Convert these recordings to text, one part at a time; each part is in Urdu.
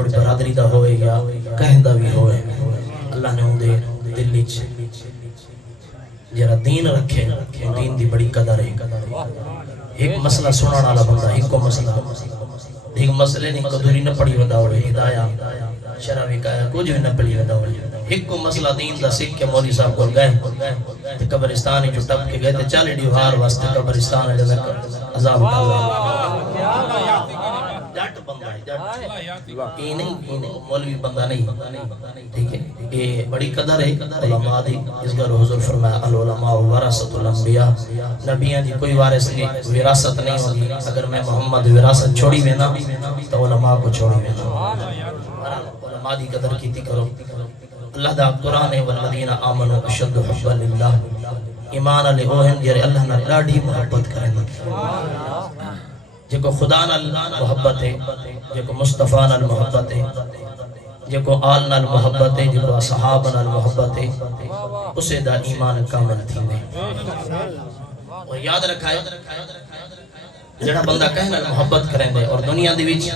اپنی برادری دا ہوئے یا کہندہ بھی ہوئے اللہ نے اندے دل وچ جرا دین رکھے دین دی بڑی قدر ہے ایک مسئلہ سنن والا بندہ ایک کو مسئلہ ایک مسئلے نہیں قدری نہ پڑھی ودا ہوئے ہدایہ شرعی کا کچھ بھی نہ پڑھی ودا ہوئے ایک کو مسئلہ دین دا سکھ کے مولوی صاحب کو گئے تے قبرستان جو ٹپ کے گئے تے 40 ڈیوار واسطے قبرستان جزا عذاب جٹ بندہ ہے جٹ یہ نہیں مولوی بندہ نہیں ٹھیک ہے یہ بڑی قدر ہے علماء دی اس کا حضور فرمایا العلماء ورثۃ الانبیاء نبیوں دی کوئی وارث نہیں وراثت نہیں ہوگی اگر میں محمد وراثت چھوڑی وینا تو علماء کو چھوڑی وینا علماء دی قدر کیتی کرو اللہ دا قرآن ہے والذین آمنوا اشد حبا للہ ایمان علی اوہن جرے اللہ نے لاڑی محبت کریں جے کو خدا نال محبت ہے جے کو مصطفیٰ نال محبت ہے جے کو آل نال محبت ہے جے کو اصحاب نال محبت ہے اسے دا ایمان کامل تھی میں اور یاد رکھائے جڑا بندہ کہنا محبت کریں دے اور دنیا دی وچ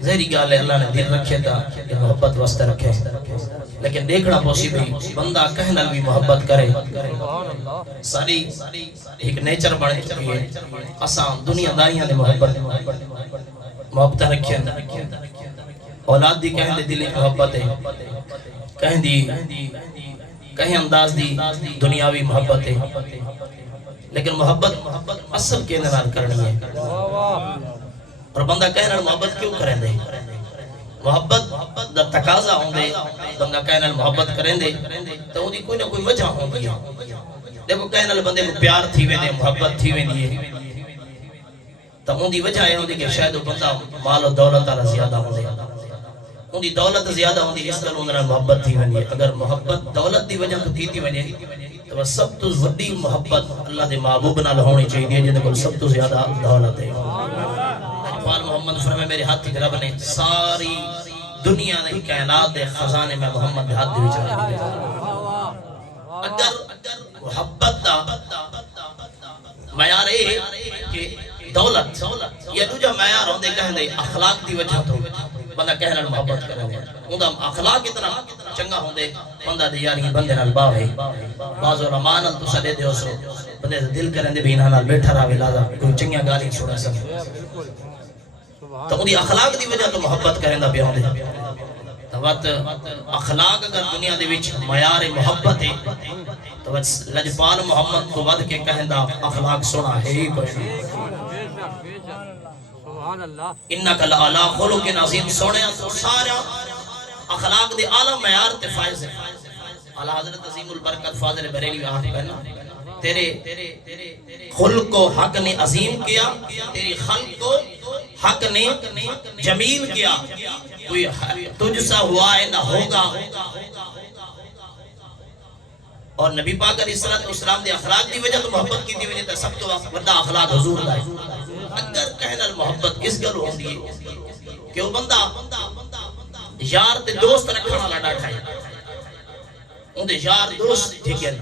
زہری گال ہے اللہ نے دل رکھے تا کہ محبت واسطے رکھے لیکن دیکھنا پوسیبل بندہ کہنا بھی محبت کرے ساری ایک نیچر بنے چکی ہے اساں دنیا داریاں نے محبت رکھیں اولاد دی کہیں دے دل محبت ہے کہیں انداز دی دنیاوی محبت ہے لیکن محبت اصل کے نال کرنی ہے اور بندہ کہنا محبت کیوں کریں دے محبت دا تقاضا ہوں دے بندہ کہنا محبت کریں دے تو وہ دی کوئی نہ کوئی وجہ ہوں گی دیکھو کہنا بندے کو پیار تھی وے دے محبت تھی وے دیئے تو ان دی وجہ ہے کہ شاید وہ بندہ مال و دولت آلہ زیادہ ہوں دے ان دی دولت زیادہ ہوں دی اس طرح انہوں نے محبت تھی وے اگر محبت دولت دی وجہ تو تھی وے تو وہ سب تو وڈی محبت اللہ دے محبوب نہ ہونی چاہیے جن کو سب تو زیادہ دولت ہے اقبال محمد فرمائے میرے ہاتھ کی رب نے ساری دنیا نہیں کائنات دے خزانے میں محمد ہاتھ دے وچ رکھ دیا اگر محبت دا معیار ہے کہ دولت یہ دوجا معیار ہوندے کہندے اخلاق دی وجہ تو بندہ کہنا محبت کرنے اوندا اخلاق اتنا چنگا ہوندے بندہ دی یاری بندے نال باوے باز علماء نال تسا دے دیو سو بندے دل کرندے بھی انہاں نال بیٹھا راوے لازم کوئی چنگیاں گالیاں چھوڑا سکے تو اودی اخلاق دی وجہ تو محبت کریندا پیا ہوندے تو اخلاق اگر دنیا دے وچ معیار محبت ہے تو لجپال محمد کو ود کے کہندا اخلاق سونا ہے ہی کوئی نہیں انک لعلی خلق عظیم سونے تو سارا اخلاق دے اعلی معیار تے فائز ہے اعلی حضرت عظیم البرکت فاضل بریلوی آہ کہنا تیرے خلق کو حق نے عظیم کیا تیری خلق کو حق نے جمیل کیا کوئی تجھ سا ہوا ہے نہ ہوگا اور نبی پاک علیہ السلام دے اخلاق دی وجہ تو محبت کی دی وجہ تو سب تو بڑا اخلاق حضور دا ہے اگر کہنا محبت اس گل ہوندی ہے کہ وہ بندہ یار تے دوست رکھنا والا ڈاٹا ہے اون دے یار دوست ٹھیک ہے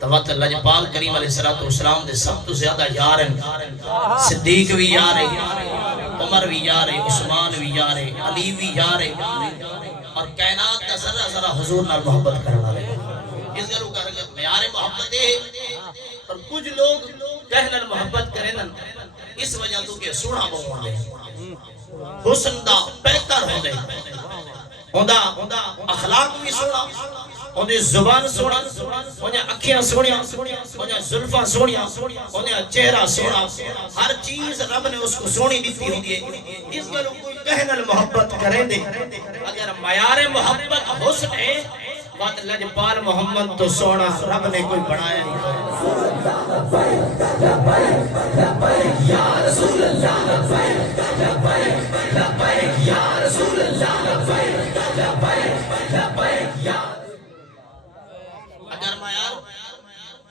توات لجپال کریم علیہ السلام دے سب تو زیادہ یار ہیں صدیق بھی یار ہے عمر بھی یار ہے عثمان بھی یار ہے علی بھی یار ہے اور کائنات کا ذرہ ذرہ حضور نال محبت کرنا ہے اس گلو کا معیار محبت ہے اور کچھ لوگ کہنا محبت کریں اس وجہ تو کہ سونا بہن دے حسن دا بہتر ہوں دے ہوندا اخلاق بھی سونا ہوندی زبان سونا ہوندی اکھیاں سونیاں ہوندی زلفاں سونیاں ہوندی چہرہ سونا ہر چیز رب نے اس کو سونی دیتی ہوندی ہے اس گلو کوئی کہنا محبت کریں دے اگر معیار محبت حسن ہے بات لجپال محمد تو سونا رب نے کوئی بنایا نہیں یا رسول اللہ یا رسول اللہ اگر معیار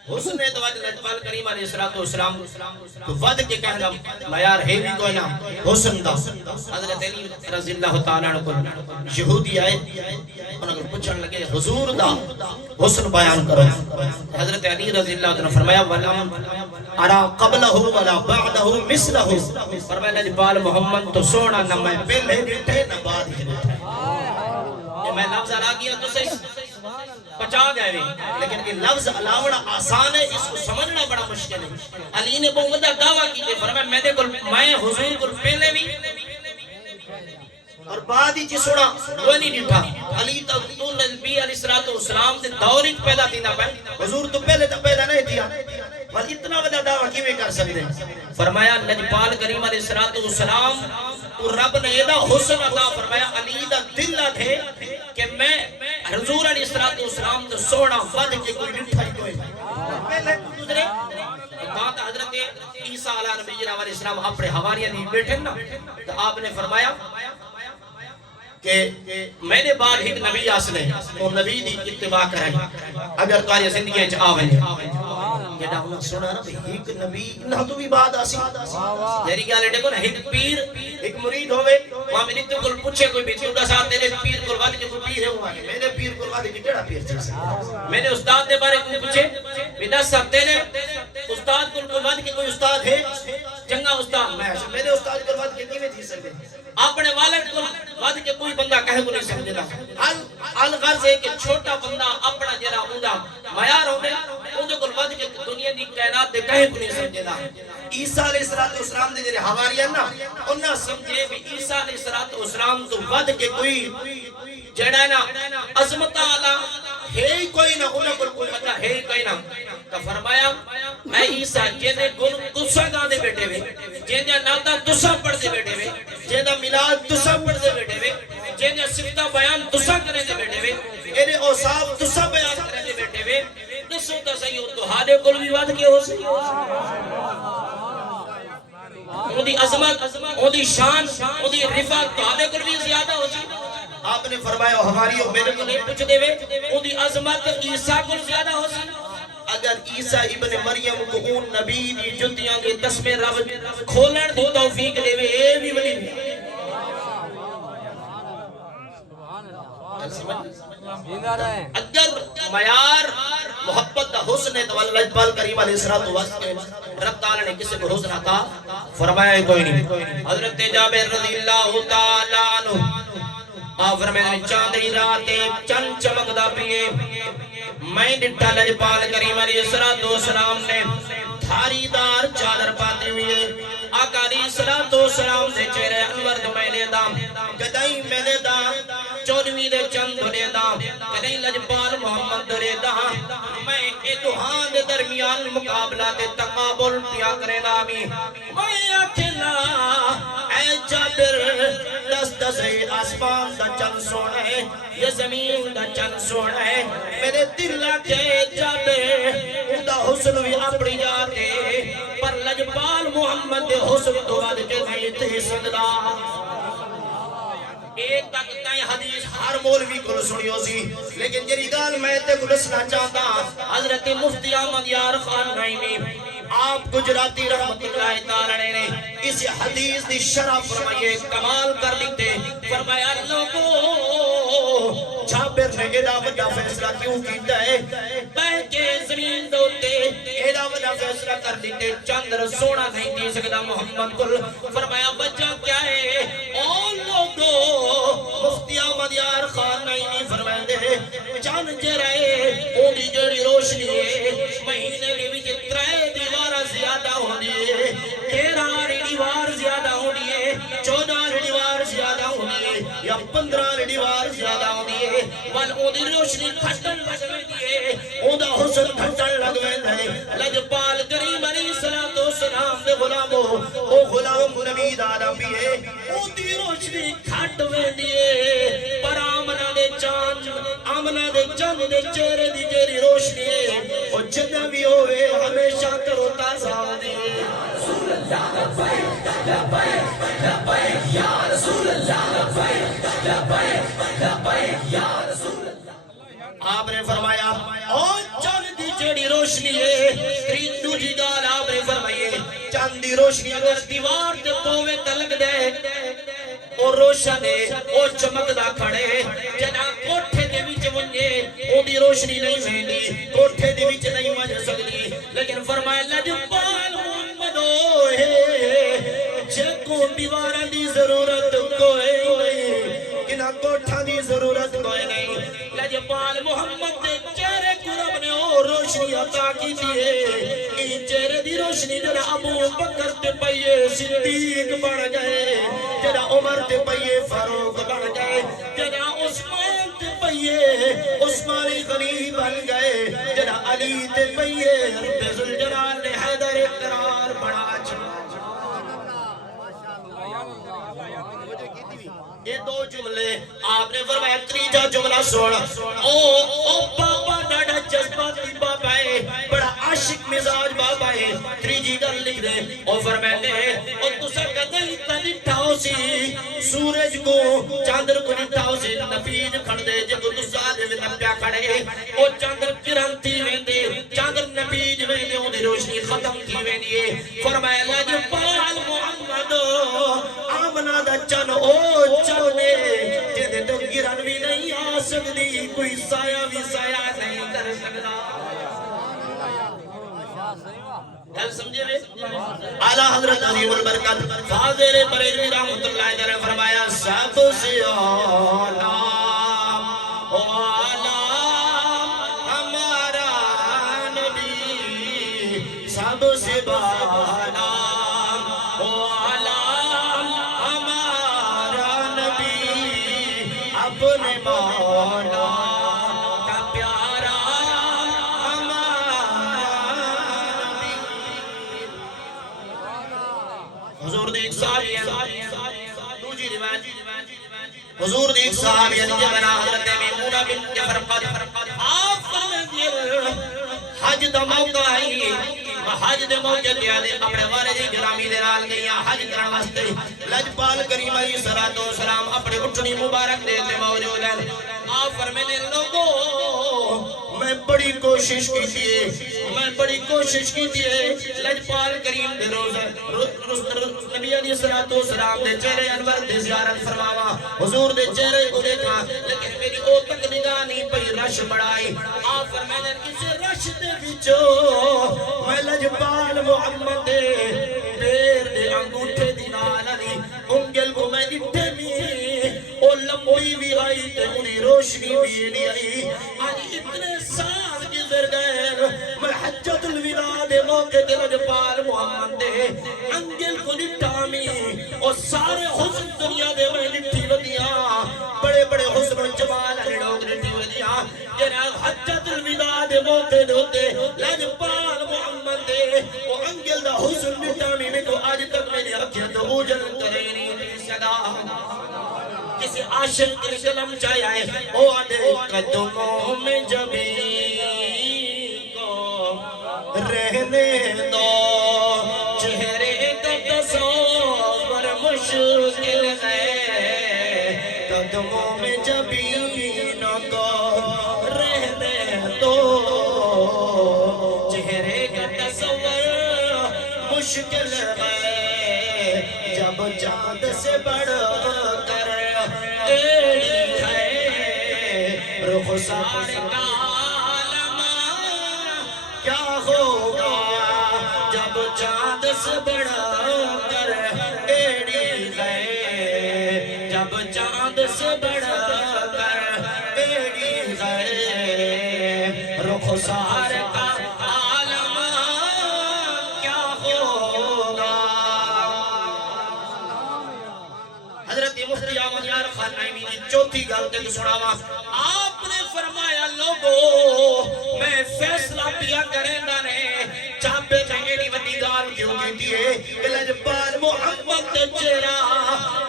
حسن ہے تو لجپال کا کریم علیہ الصلوۃ والسلام تو ود کے کہنا معیار ہے بھی کوئی نہ حسن دا حضرت علی رضی اللہ تعالی عنہ کو یہودی آئے انہوں نے پوچھنے لگے حضور دا حسن بیان کرو حضرت علی رضی اللہ عنہ فرمایا ولم ارا قبلہ ولا بعدہ مثلہ فرمایا نجبال محمد تو سونا نہ میں پہلے ڈٹھے نہ بعد ہی ڈٹھے میں لفظ آ گیا تو سے پچا گئے لیکن یہ لفظ علاوہ آسان ہے اس کو سمجھنا بڑا مشکل ہے علی نے بہت بڑا دعویٰ کی کہ فرمایا میں حضور کو پہلے بھی اور بعد ہی سونا وہ نہیں ڈٹھا علی تو نبی علیہ الصلوۃ والسلام دے دور وچ پیدا تھیندا پے حضور تو پہلے تو پیدا نہیں تھیا پر اتنا بڑا دعویٰ کیویں کر سکدے فرمایا لجپال کریم علیہ الصلوۃ والسلام رب نے یہ حسن عطا فرمایا علی دا دل تھے کہ میں حضور علیہ الصلوۃ والسلام تو سونا ود کے کوئی ڈٹھا ہی کوئی پہلے گزرے بات حضرت عیسیٰ علیہ السلام اپنے حواریوں میں بیٹھے نا تو آپ نے فرمایا کہ میں نے بعد ایک نبی آسنے وہ نبی دی اتباع کریں اگر تاری زندگی اچھ آویں جیڑا انہاں سنا نا ایک نبی انہاں تو بھی بعد آسی جیری گالے دیکھو نا ایک پیر ایک مرید ہوئے وہاں میں نے تو کل پوچھے کوئی بھی چودہ ساتھ تیرے پیر کل واد کے کوئی پیر ہے ہوا کہ میرے پیر کل واد کے کیڑا پیر تھی میں نے استاد دے بارے کو پوچھے بیدہ صاحب تیرے استاد کل واد کے کوئی استاد ہے جنگا استاد میرے استاد کل واد کے کیویں تھی سکتے اپنے والد کو واد کے کوئی بندہ کہے کو نہیں سمجھدا الغرض ہے کہ چھوٹا بندہ اپنا جرا اوندا معیار ہوندے اون کو واد کے دنیا دی کائنات دے کہے کو نہیں سمجھدا عیسیٰ علیہ السلام دے جڑے حواریاں نا انہاں سمجھے کہ عیسیٰ علیہ السلام تو واد کے کوئی جڑا نا عظمت اعلی ہے کوئی نہ انہاں کو کوئی پتہ ہے کوئی نہ تو فرمایا میں عیسیٰ جے گل تساں گاندے بیٹھے وے جے ناتا تساں پڑھدے بیٹھے وے جے میلاد تساں پڑھدے بیٹھے وے جے صفتہ بیان تساں کرے دے بیٹھے وے اینے اوصاف تساں بیان کرے دے بیٹھے وے دسو تے صحیح تو ہادے کول بھی ود کے ہو سی اودی عظمت اودی شان اودی رفعت ہادے کول بھی زیادہ ہو سی آپ نے فرمایا ہماریوں میرے کو نہیں پوچھ دے وے اودی عظمت عیسیٰ کو زیادہ ہو سی اگر عیسیٰ ابن مریم کو اون نبی دی جتیاں کے تسمے رب کھولن دی توفیق دے وے اے بھی ولی اگر معیار محبت دا حسن ہے تو اللہ پال کریم علیہ الصلوۃ والسلام رب تعالی نے کسی کو حسن عطا فرمایا کوئی نہیں حضرت جابر رضی اللہ تعالی عنہ آپ فرمائے چاندنی رات چند چمکدا پیے میں ڈٹھا لجپال کریم علیہ الصلوۃ والسلام نے دھاری دار چادر پاتی ہوئی آقا علیہ الصلوۃ والسلام دے چہرے انور تو میں نے دا گدائی میں نے دا چودویں دے چند دے دا گدائی لجپال محمد دے دا میں اے دوہاں دے درمیان مقابلہ دے تقابل پیا کرے نامی میں اکھلا اے جابر دست سے آسمان دا چند سونا ہے یہ زمین دا چند سونا ہے میرے دل کے جابر دا حسن بھی اپنی جاتے پر لجپال محمد دے حسن تو بعد کے نہیں تھے سکتا ایک تک کئی حدیث ہر مولوی کو سنیو سی لیکن جری گال میں تے کو دسنا چاہتا حضرت مفتی احمد یار خان نعیمی آپ گجراتی رحمت اللہ تعالی نے اس حدیث دی شرح فرمائے کمال کر دیتے فرمایا لوگو جابر نے ایڈا وڈا فیصلہ کیوں کیتا ہے بہ کے زمین دوتے ایڈا وڈا فیصلہ کر دیتے چندر سونا نہیں دی سکتا محمد کل فرمایا وجہ کیا ہے اور لوگو مفتی احمد یار خان نعیمی فرمائے دے چاند جرائے اونی جڑی روشنی ہے مہینے کے بھی جترائے دیوارہ زیادہ ہونی ہے 13 دیوار زیادہ ہونی ہے 14 دیوار زیادہ ہونی ہے یا 15 دیوار زیادہ ہونی ہے وال اونی روشنی کھٹن لگویں دیئے اوندا حسن کھٹن لگویں دے لجپال کریم علیہ السلام دے غلامو او غلام نبی دادا پیئے اونی روشنی کھٹویں دیئے پر آمنہ دے چاند آمنہ دے چاند دے چہرے دی جیری روشنی ہے او جنہ بھی ہوئے ہمیشہ کرو تازہ دے رسول اللہ لبائک لبائک لبائک یا رسول اللہ لبائک لبائک لبائک یا رسول اللہ آپ نے فرمایا او چاند دی جیری روشنی ہے جھوٹی گال آپ نے فرمائیے چاند دی روشنی اگر دیوار تے پوے تلک دے اور روشن ہے او چمکدا کھڑے جنا کوٹھے دے وچ ونجے او دی روشنی نہیں ویندی کوٹھے دے وچ نہیں ونج سکدی لیکن فرمایا لجپال محمد جے کو دیواراں دی ضرورت کوئی نہیں کنا کوٹھاں دی ضرورت کوئی نہیں لجپال محمد دے چہرے کو رب نے او روشنی عطا کی ہے این چہرے دی روشنی جڑا ابو بکر تے پئیے صدیق بن گئے جڑا عمر تے پئیے فاروق بن گئے جڑا عثمان تے پئیے عثمانی غنی بن گئے جڑا علی تے پئیے رب ذوالجلال نے حیدر قرار بنا چھوڑا یہ دو جملے آپ نے فرمایا تریجا جملہ سوڑا او بابا ڈاڑا جذباتی بابا ہے بڑا عاشق مزاج بابا ہے تریجی گل لکھ دے او فرمائے او تسا قدل تنٹھاؤ سی سورج کو چاندر کو نٹھاؤ سی نفید کھڑ دے جب تسا دے میں نپیا کھڑے او چاندر کرانتی ویندے چاندر نفید ویندے او دی روشنی ختم کی ویندی فرمائے لجپال محمد آمنا دا چن او چلنے جدے تو گرن بھی نہیں آ سکتی کوئی سایہ بھی سایہ نہیں کر سکتا گل سمجھے رہے اعلیٰ حضرت عظیم البرکت فاضل بریلوی رحمت اللہ علیہ فرمایا سب سے اعلیٰ ہمارا نبی سب سے بالا اپنے مولا کا پیارا ہمارا نبی حضور نے ایک صحابی دوجی روایت حضور نے ایک صحابی جبنا حضرت میمونہ بنت فرقد آپ فرمائیں حج دا موقع ہے حج دے موقع تے آدے اپنے والد گرامی دے نال گئیاں حج کرن واسطے لجپال کریم علیہ الصلوۃ والسلام اپنے اٹھنی مبارک دے تے موجود ہیں آپ فرمانے لوگوں میں بڑی کوشش کی تھی لجپال کریم دے روزہ نبی علیہ الصلوۃ والسلام دے چہرے انور دے زیارت فرماوا حضور دے چہرے کو دیکھا لیکن میری او تک نگاہ نہیں پئی رش بڑائی آپ فرمانے اس رش دے وچوں میں لجپال محمد دے پیر دے انگوٹھے دی نال علی انگل کو میں ڈٹھے بھی او لمبی بھی آئی تے انہی روشنی بھی نہیں آئی آج اتنے سال گزر گئے میں حجت الوداع دے موقع تے لجپال محمد دے انگل کو ڈٹھامی اور سارے حسن دنیا دے میں ڈٹھی ودیاں بڑے بڑے حسن و جمال علی لوگ ڈٹھی ودیاں جناب حجت الوداع دے موقع دے ہوتے لجپال محمد دے وہ انگل دا حسن ڈٹھامی میں تو آج تک میں نے رکھے تو اوجل کرے نہیں سدا کسی عاشق کے قلم چاہیے او آدھے قدموں میں جبی کو رہنے دو چہرے کا تصور مشکل ہے قدموں میں جبین کو رہنے دو چہرے کا تصور مشکل ہے جب چاند سے بڑھ کر ایڑی ہے رخسار کا عالم کیا ہوگا جب چاند سے بڑھ کر ایڑی ہے جب چاند سے بڑھ کر ایڑی ہے رخسار کا عالم کیا ہوگا حضرت مفتی احمد یار خان نعیمی نے چوتھی گل تے سناوا آپ نے فرمایا لوگو میں فیصلہ پیا کریندا نے چاپے تے ایڈی وڈی گل کیوں کیتی ہے لجپال محمد تے چہرہ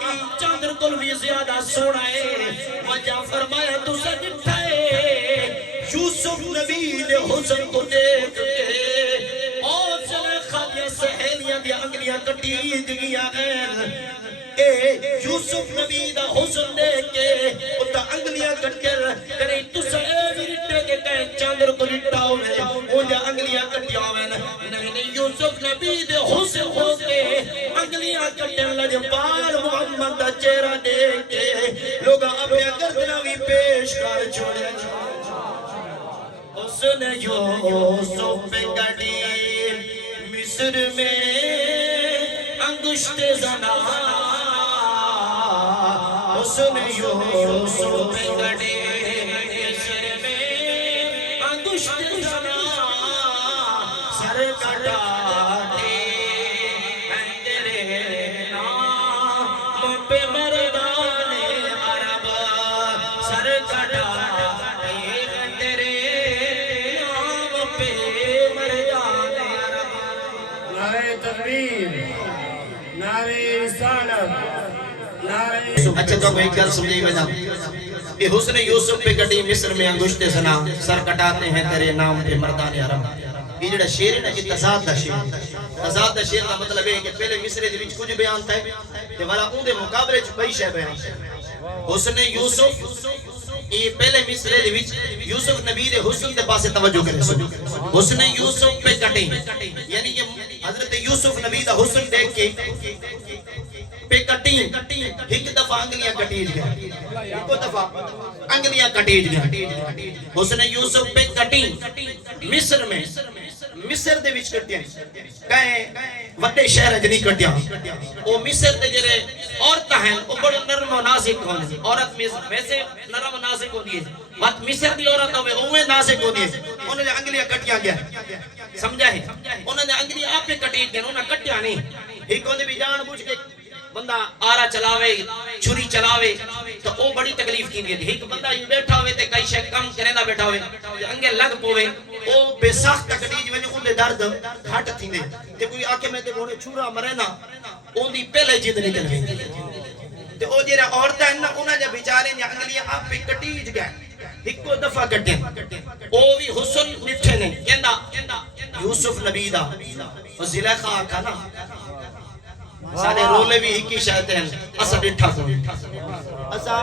ای چندر کول بھی زیادہ سونا ہے وجہ فرمایا تساں ڈٹھا ہے یوسف نبی دے حسن کو دیکھ کے اور زلیخا دی سہیلیاں دی انگلیاں کٹی گئیاں یوسف نبی دا حسن دیکھ کے اتا انگلیاں کٹ کر کرے تسا اے بھی رٹے کے کہیں چاندر کو لٹا ہوئے اونجا انگلیاں کٹیا ہوئے نہیں دن لجپال محمد دا چہرہ دیکھ کے لوگ اپنے گردنہ بھی پیش کر چھوڑے اس نے یوسف پہ گڑی مصر میں انگشت زنا اس نے یوسف پہ گڑی مصر میں انگشت زنا سر کٹا اچھا تو ایک گل سمجھے بنا کہ حسن یوسف پہ کٹی مصر میں انگشت زنا سر کٹاتے ہیں تیرے نام پہ مردان عرب یہ جڑا شعر ہے نا یہ تضاد دا شعر تضاد دا شعر دا مطلب ہے کہ پہلے مصر دے وچ کچھ بیان تھا تے والا اون دے مقابلے وچ کئی شے بیان حسن یوسف یہ پہلے مصر دے وچ یوسف نبی دے حسن دے پاسے توجہ کرے سو حسن یوسف پہ کٹی یعنی کہ حضرت یوسف نبی دا حسن دیکھ کے پہ کٹی ایک دفعہ انگلیاں کٹیج گیا ایک دفعہ انگلیاں کٹیج گیا حسن یوسف پہ کٹی مصر میں مصر دے وچ کٹیاں کہیں وڈے شہر اج نہیں کٹیاں او مصر دے جڑے عورتاں ہیں او بڑے نرم و نازک ہوندے عورت ویسے نرم و نازک ہوندی ہے بات مصر دی عورت ہوے اوے نازک ہوندی ہے انہاں نے انگلیاں کٹیاں گیا سمجھا ہے انہاں نے انگلیاں آپ پہ کٹیج گیا انہاں کٹیا نہیں ایک ہوندے بھی جان بوجھ کے بندہ آرا چلاوے چھری چلاوے تو او بڑی تکلیف کی دی ایک بندہ یوں بیٹھا ہوئے تے کئی شے کم کریندا بیٹھا ہوئے انگے لگ پوے او بے سخت تکلیف ونے اون دے درد گھٹ تھیندے تے کوئی آکے میں تے بونے چھرا مرے نا اون دی پہلے جد نکل ویندی تے او جڑا عورتاں ہیں نا انہاں دے بیچارے دی انگلیاں آپ پہ کٹیج گئے ایکو دفعہ کٹے او بھی حسن ڈٹھے نے کہندا یوسف نبی دا او زلیخا آکھا نا سارے رولے بھی ہی کی شاہتے ہیں اسا ڈٹھا کوئی اسا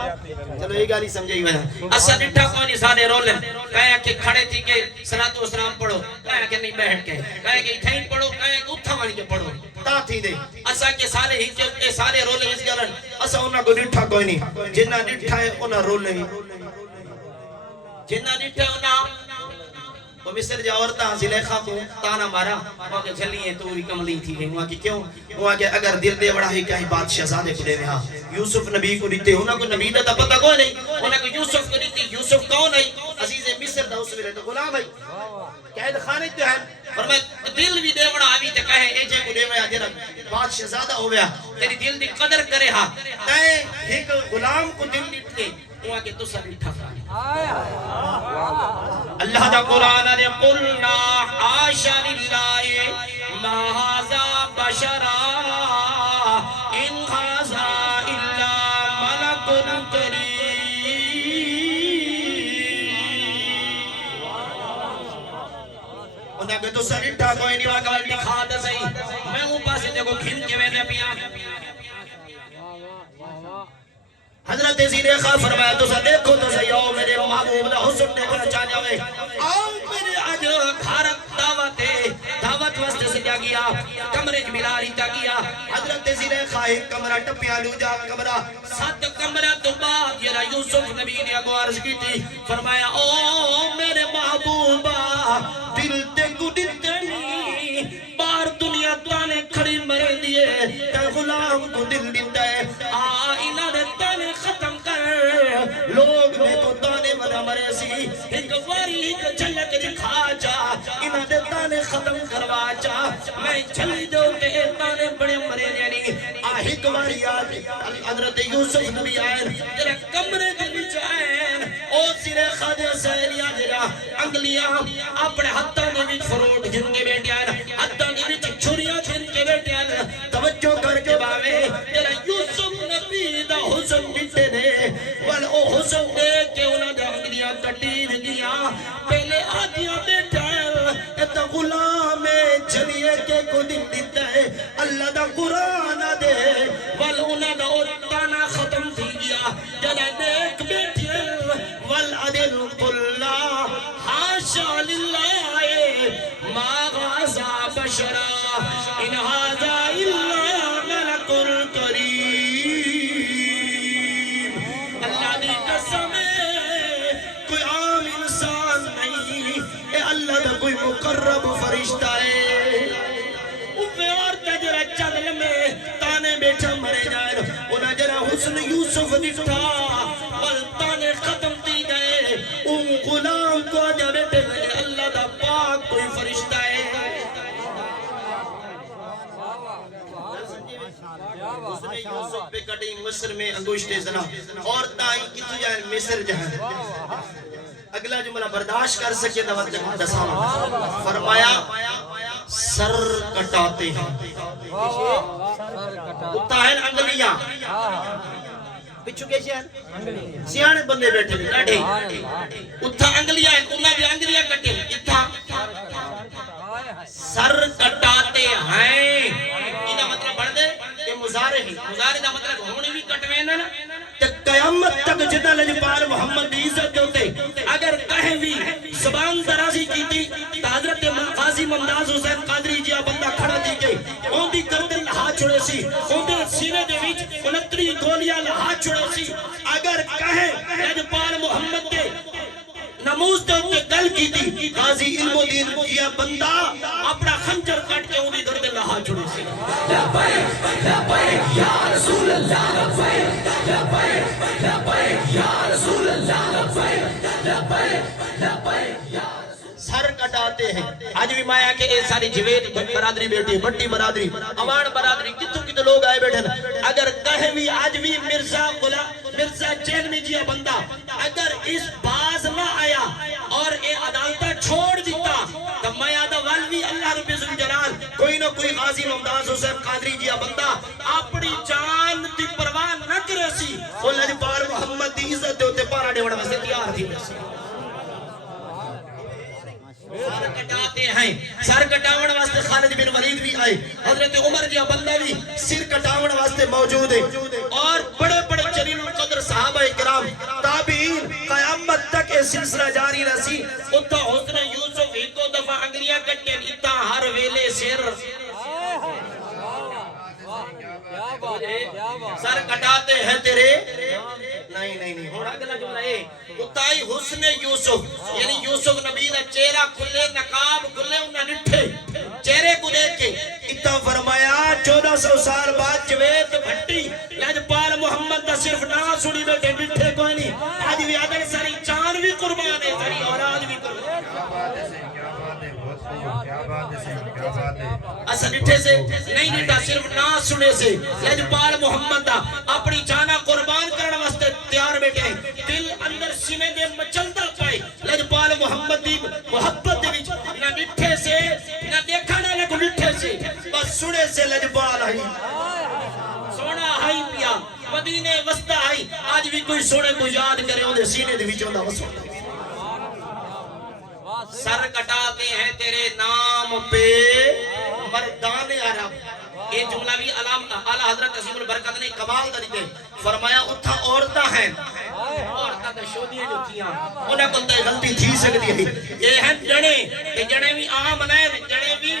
چلو یہ گالی سمجھائی بنا اسا ڈٹھا کوئی نہیں سارے رولے کہا کہ کھڑے تھی کہ صلاۃ و سلام پڑھو کہا کہ نہیں بیٹھ کے کہا کہ اتھائیں پڑھو کہا کہ اتھا وانی کے پڑھو تا تھی دے اسا کے سارے ہی کے سارے رولے اس گلن اسا انہاں کو ڈٹھا کوئی نہیں جنہ ڈٹھا ہے انہاں رولے جنہ ڈٹھا انہاں وہ مصر جا عورتاں زلیخا کو تانا مارا وہاں کے جھلییں توری کملی تھی گئی وہاں کی کیوں وہاں کے اگر دل دے بڑا ہی کہیں بات شہزادے کو دے میں ہاں یوسف نبی کو دیتے انہاں کو نبی دا پتہ کوئی نہیں انہاں کو یوسف کو دیتے یوسف کون ہے عزیز مصر دا اس میں تو غلام ہے قید خانے تو ہے فرمائے دل بھی دے بڑا آوی تے کہے اے جے کو دے میں جرا بات شہزادہ ہو گیا تیری دل دی قدر کرے ہاں کہے ایک غلام کو دل دیتے وہاں کے تو سب اٹھا اللہ دا قرآن نے قلنا حاشا للہ ما ھذا بشرا ان ھذا الا ملک کریم انہاں کے تو سب اٹھا کوئی نہیں وہاں کا دکھا دے صحیح میں ہوں پاسے دیکھو کھن کے ویدے پیا حضرت زلیخا فرمایا تو سا دیکھو تو سا یو میرے محبوب دا حسن دیکھنا چاہنے ہوئے آؤ میرے آج گھارت دعوت واسطے سے جا گیا کمرے جملاری جا گیا حضرت زلیخا ایک کمرہ ٹپیاں لو جا کمرہ 7 کمرہ تو بعد یہ یوسف نبی نے اگو عرض کی تھی فرمایا او میرے محبوبہ دل تے گڑتنی بار دنیا تانے کھڑی مرے دیئے تے غلام کو دل دیتا ہے آئینہ دے تانے ختم کر لوگ میں تو تانے منا مرے سی ایک واری ایک جھلک دکھا جا انہ دے تانے ختم کروا جا میں چلی جو کہ تانے بڑے مرے دیانی ایک واری آج حضرت یوسف نبی آئین جرہ کمرے کے بیچ آئین او سرے خادر سہلیا جرہ انگلیاں اپنے حتہ نے بیچ فروٹ جن کے بیٹے آئین حتہ نے بیچ چھوڑیاں جن کے بیٹے آئین توجہ کر کے باوے جرہ یوسف نبی دا حسن جتے نے ول او حسن دے کے انہوں نے انگلیاں کٹیر دیا پہلے آدیاں بیٹا ایتا غلام جلیے کے کو دن دیتا ہے اللہ دا قرآن دے ول انہوں نے اتانا ختم تھی گیا جلہ دیکھ بیٹھے والعدل قلنا حاشا للہ ما غازا بشرا ان هذا الا ملک مقرب فرشتہ ہے اور تجرہ چدل میں تانے بیٹھا مرے جائے انہا جرہ حسن یوسف دکھتا والتانے ختم دی گئے غلام کو جب بیٹھے گئے اللہ دا پاک کوئی فرشتہ ہے حسن یوسف پہ کٹی مصر میں انگوشت زنا اور تائیں کتو جائے مصر جہاں اگلا جملہ برداشت کر سکے دسام فرمایا سر کٹاتے ہیں اتاہن انگلیاں پچھو کے سیانے بندے بیٹھے لڑے اتھا انگلیاں انہاں بھی انگلیاں کٹے اتھا سر کٹاتے ہیں انہاں مطلب بڑھ دے کہ مزارے ہی مزارے دا مطلب ہونی بھی کٹویں نا کہ قیامت تک جدہ لجپال محمد دی عزت ہوتے اگر کہیں بھی زبان درازی کی تھی تو حضرت قاضی ممتاز حسین قادری جی بندہ کھڑا دی گئی ان دی گردن ہاتھ چھوڑے سی ان دے سینے دے وچ 29 گولیاں ہاتھ چھوڑے سی اگر کہیں لجپال محمد دے نموز دے ان کے گل کی تھی قاضی علم و دین کیا بندہ اپنا خنجر کٹ کے ان دی گردن ہاتھ چھوڑے سی لبیک لبیک یا رسول اللہ لبیک لبیک لبیک یا رسول اللہ لبیک لبیک لبیک یا سر کٹاتے ہیں آج بھی مایا کہ اے ساری جوید برادری بیٹھی بٹی برادری اوان برادری کتوں کتوں لوگ آئے بیٹھے اگر کہیں بھی آج بھی مرزا چینوی جی بندہ اگر اس باز نہ آیا اور اے عدالتہ چھوڑ دیتا تو میں آدھا والوی اللہ رب ذوالجلال کوئی نہ کوئی غازی ممتاز حسین قادری جی بندہ اپنی جان دی پرواہ نہ کرے سی وہ لجپال محمد دی عزت ہوتے پارا ڈیوڑا میں سے تیار تھی سر کٹاتے ہیں سر کٹاون واسطے خالد بن ولید بھی آئے حضرت عمر جی بندہ بھی سر کٹاون واسطے موجود ہے اور بڑے بڑے جلیل القدر صحابہ کرام تابعین قیامت تک یہ سلسلہ جاری رسی اتھا حسن یوسف ایک دو دفعہ انگلیاں کٹے اتھا ہر ویلے سر سر کٹاتے ہیں تیرے نہیں ہونا گلا جملہ ہے اتائی حسن یوسف یعنی یوسف نبی دا چہرہ کھلے نقاب کھلے انہاں نٹھے چہرے کو دیکھ کے اتنا فرمایا 1400 سال بعد جوید بھٹی لجپال محمد دا صرف نا سنی بیٹھے نٹھے کوئی نہیں آج بھی آدھر ساری جان بھی قربان ہے ساری اولاد بھی قربان اسا نٹھے سے نہیں نٹھا صرف نا سنے سے لجپال محمد دا اپنی جانا قربان کرنا واسطے تیار بیٹھے ہیں دل اندر سینے دے مچلتا پائے لجپال محمد دی محبت دے وچ نہ نٹھے سے نہ دیکھانا لگو نٹھے سے بس سنے سے لجپال آئی سونا آئی پیا مدینے وسطہ آئی آج بھی کوئی سونے کو یاد کرے انہیں سینے دے وچ ہوندا وسوڑا سر کٹاتے ہیں تیرے نام پہ مردان عرب یہ جملہ بھی اعلیٰ حضرت عظیم البرکت نے کمال داری دے فرمایا اتھا عورتہ ہیں عورتہ دے شودیے جو تھیاں انہیں کلتے غلطی تھی سکتی ہے یہ ہیں جنے بھی عام ہیں جنے بھی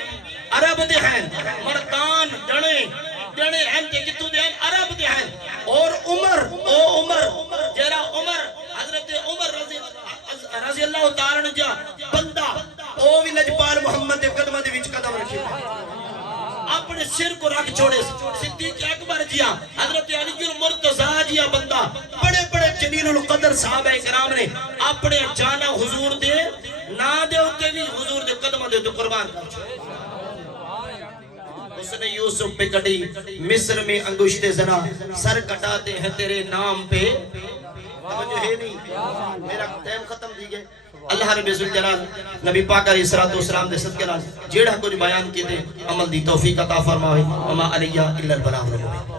عرب دے ہیں مردان جنے ہیں جتو دے ہیں عرب دے ہیں اور عمر جیرا عمر حضرت عمر رضی اللہ تعالیٰ نے جا بندہ او بھی لجپال محمد قدمہ دے وچ قدم رکھے اپنے سر کو رکھ چھوڑے صدیق اکبر جیا حضرت علی المرتضیٰ جیا بندہ بڑے بڑے جلیل القدر صحابہ کرام نے اپنے جانا حضور دے نا دے ہوتے بھی حضور دے قدمہ دے تو قربان کر چھوڑے اس نے یوسف پہ کٹی مصر میں انگشت زنا سر کٹاتے ہیں تیرے نام پہ توجہ ہے نہیں میرا ٹائم ختم دی گئے اللہ رب ذوالجلال نبی پاک علیہ الصلوۃ والسلام دے صدقے نال جیڑا کچھ بیان کیتے عمل دی توفیق عطا فرمائے وما علیہ الا البلاغ المبین